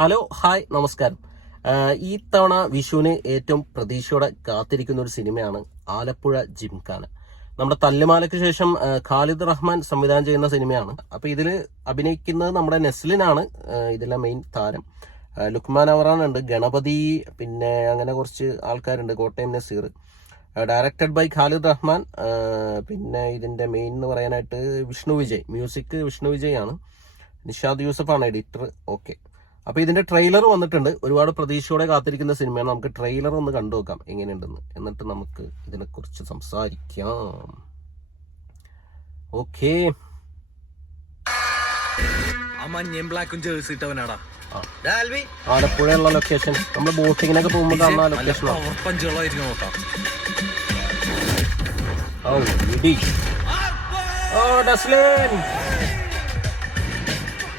Hello hi നമസ്കാരം. ഈ തവണ വിഷുവിന് ഏറ്റവും പ്രതീക്ഷയോടെ കാത്തിരിക്കുന്ന ഒരു സിനിമയാണ് ആലപ്പുഴ ജിംഖാന. നമ്മുടെ തല്ലുമാലയ്ക്ക് ശേഷം ഖാലിദ് റഹ്മാൻ സംവിധാനം ചെയ്യുന്ന സിനിമയാണ്. അപ്പൊ ഇതിൽ അഭിനയിക്കുന്നത് നമ്മുടെ നെസ്ലിനാണ് ഇതിലെ മെയിൻ താരം. ലുക്മാൻ അവറാൻ ഉണ്ട്, ഗണപതി, പിന്നെ അങ്ങനെ കുറച്ച് ആൾക്കാരുണ്ട്, കോട്ടയം നസീർ. Directed by Khalid Rahman. പിന്നെ ഇതിന്റെ മെയിൻ എന്ന് പറയാനായിട്ട് വിഷ്ണു വിജയ്, മ്യൂസിക് വിഷ്ണു വിജയ് ആണ്. നിഷാദ് യൂസഫാണ് എഡിറ്റർ. ഓക്കെ, അപ്പൊ ഇതിന്റെ ട്രെയിലർ വന്നിട്ടുണ്ട്. ഒരുപാട് പ്രതീക്ഷയോടെ കാത്തിരിക്കുന്ന സിനിമയാണ്. നമുക്ക് ട്രെയിലർ ഒന്ന് കണ്ടു നോക്കാം എങ്ങനെയുണ്ടെന്ന്, എന്നിട്ട് നമുക്ക് ഇതിനെ കുറിച്ച് സംസാരിക്കാം. ഓക്കെ, ആലപ്പുഴയുള്ള ലൊക്കേഷൻ. നമ്മൾ ബോട്ടിങ്ങിനൊക്കെ പോകുമ്പോൾ കാണുന്ന ലൊക്കേഷൻ.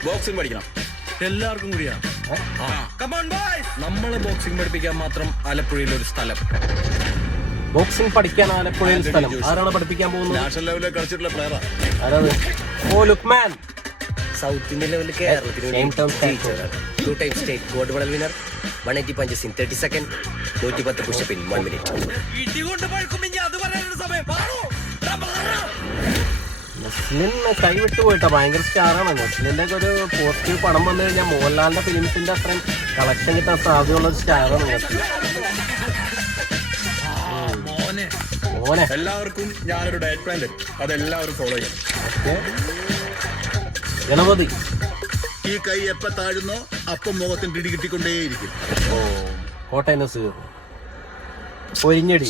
ബോക്സിംഗ് പഠിക്കണം എല്ലാവർക്കും കൂടിയാ. നമ്മള് ബോക്സിംഗ് പഠിപ്പിക്കാൻ മാത്രം ആലപ്പുഴയിൽ ഒരു സ്ഥലം. ബോക്സിംഗ് പഠിക്കാൻ ആലപ്പുഴയിൽ സ്ഥലം. ആരാണ് പഠിപ്പിക്കാൻ പോകുന്നത്? നാഷണൽ ലെവലിൽ കളിച്ചിട്ടുള്ള പ്ലെയറാ. ആരാത്? ഓ, ലുക്മാൻ. സൗത്ത് ഇന്ത്യൻ ലെവലിൽ കേരളത്തിന് 2 time state gold medal winner, 180 punches in 30 second, 110 pushup in 1 minute. Naslen കൈവിട്ടു പോയിട്ടോ, ഭയങ്കര സ്റ്റാറാണ്. നെസ്ലിന്റെ ഒക്കെ ഒരു പോസിറ്റീവ് പടം വന്നു കഴിഞ്ഞാൽ മോഹൻലാലിന്റെ ഫിലിംസിന്റെ അത്രയും കളക്ഷൻ കിട്ടാൻ സാധ്യതയുള്ള ഒരു സ്റ്റാറാണ് നെസ്ലിൻ. മോനെ, എല്ലാവർക്കും ഞാനൊരു ഡയറ്റ് പ്ലാൻ തരും, അതെല്ലാവരും ഫോളോ ചെയ്യണം. ഗണപതി. ഈ കൈ എപ്പ താഴുന്നോ അപ്പം മുഖത്തിന് പിടി കിട്ടിക്കൊണ്ടേയിരിക്കും. ഓ, കോട്ടയം നസീർ. പൊരിഞ്ഞടി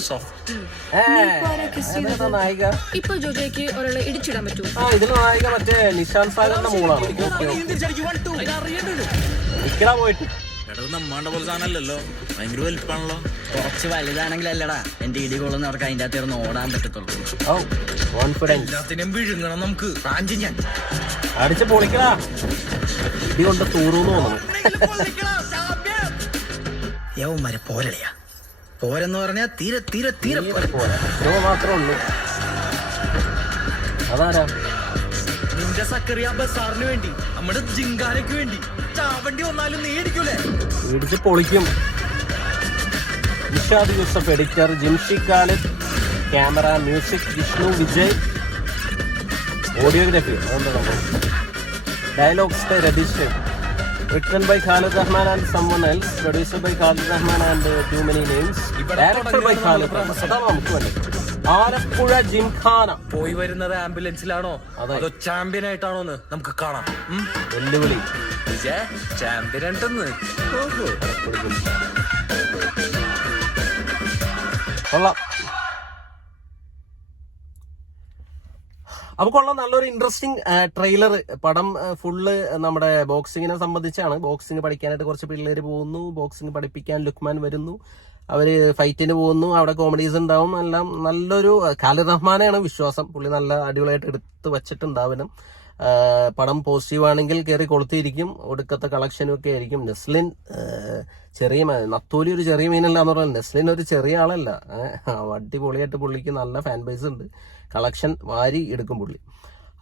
നായിക. ഇപ്പൊ ജോജോയ്ക്ക് ഒരാളെ ഇടിച്ചിടാൻ പറ്റുമോ? ആ, ഇതിൽ നായിക മറ്റേ നിശാന്ത് സാഗറിന്റെ മോളാണ്. നിക്കടാ പോയിട്ട്. നമ്മാണ്ട പോലെ സാധനല്ലോ, ഭയങ്കര വലിപ്പാണല്ലോ. കുറച്ച് വലുതാണെങ്കിലല്ലടാ എന്റെ ഇടികൊള്ളുന്ന അവർക്ക് അതിന്റെ അകത്ത് ഇരുന്ന് ഓടാൻ പറ്റത്തുള്ളൂ. ഓ, കോൺഫിഡൻസ്. എല്ലാത്തിനും വിഴുങ്ങണം നമുക്ക്. ഞാൻ അടിച്ച് പൊളിക്കടാ. ഇടി കൊണ്ട് തൂറൂന്ന് തോന്നുന്നു. യവന്മാരെ പോരളിയാ. പോരെന്ന് പറഞ്ഞാ തീരെ തീരെ തീരെ പോരാ മാത്രമേ ഉള്ളൂ. അതാരാ? നിന്റെ സക്കറിയ ബസാറിന് വേണ്ടി, നമ്മുടെ ജിങ്കാനയ്ക്ക് വേണ്ടി ചാവണ്ടി വന്നാലും നീ ഇടിക്കൂലേ? ഇടിച്ച് പൊളിക്കും. Nishad Yusuf editor, Jimshi Khalid camera, music Vishnu Vijay, audiography dialogues Ratheesh. Written by Khalid Rahman and someone else. Produced by Khalid Rahman and too many names. Directed by Khalid Rahman. അതാണ് നമുക്ക് വേണ്ടത്. ആലപ്പുഴ ജിംഖാന. പോയി വരുന്നത് ആംബുലൻസിലാണോ അതോ ചാമ്പ്യൻ ആയിട്ടാണോന്ന് നമുക്ക് കാണാം. വെല്ലുവിളി. ചാമ്പ്യൻ ആയിട്ടെന്ന് കൊള്ളാം. അപ്പൊ കൊള്ളാം, നല്ലൊരു ഇൻട്രസ്റ്റിംഗ് ട്രെയിലർ. പടം ഫുള്ള് നമ്മുടെ ബോക്സിങ്ങിനെ സംബന്ധിച്ചാണ്. ബോക്സിങ് പഠിക്കാനായിട്ട് കുറച്ച് പിള്ളേര് പോകുന്നു, ബോക്സിങ് പഠിപ്പിക്കാൻ ലുക്മാൻ വരുന്നു, അവര് ഫൈറ്റിന് പോകുന്നു, അവിടെ കോമഡീസ് ഉണ്ടാവും. എല്ലാം നല്ലൊരു ഖാലിദ് റഹ്മാനെയാണ് വിശ്വാസം. പുള്ളി നല്ല അടിപൊളിയായിട്ട് എടുത്ത് വച്ചിട്ടുണ്ടാവണം. പടം പോസിറ്റീവ് ആണെങ്കിൽ കയറി കൊളുത്തിയിരിക്കും. ഒടുക്കത്തെ കളക്ഷനും ഒക്കെ ആയിരിക്കും. നെസ്ലിൻ ചെറിയ നത്തോലി ഒരു ചെറിയ മീനല്ല എന്ന് പറഞ്ഞാൽ നെസ്ലിൻ ഒരു ചെറിയ ആളല്ല. അടിപൊളിയായിട്ട് പുള്ളിക്ക് നല്ല ഫാൻ ബേസ് ഉണ്ട്. കളക്ഷൻ വാരി എടുക്കും പുള്ളി.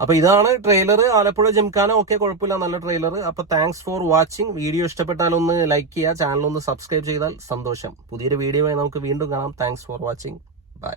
അപ്പൊ ഇതാണ് ട്രെയിലർ. ആലപ്പുഴ ജിംഖാന. ഓക്കെ, കുഴപ്പമില്ല, നല്ല ട്രെയിലർ. അപ്പൊ താങ്ക്സ് ഫോർ വാച്ചിങ്. വീഡിയോ ഇഷ്ടപ്പെട്ടാൽ ഒന്ന് ലൈക്ക് ചെയ്യുക, ചാനൽ ഒന്ന് സബ്സ്ക്രൈബ് ചെയ്താൽ സന്തോഷം. പുതിയൊരു വീഡിയോ ആയി നമുക്ക് വീണ്ടും കാണാം. Thanks for watching. ബൈ.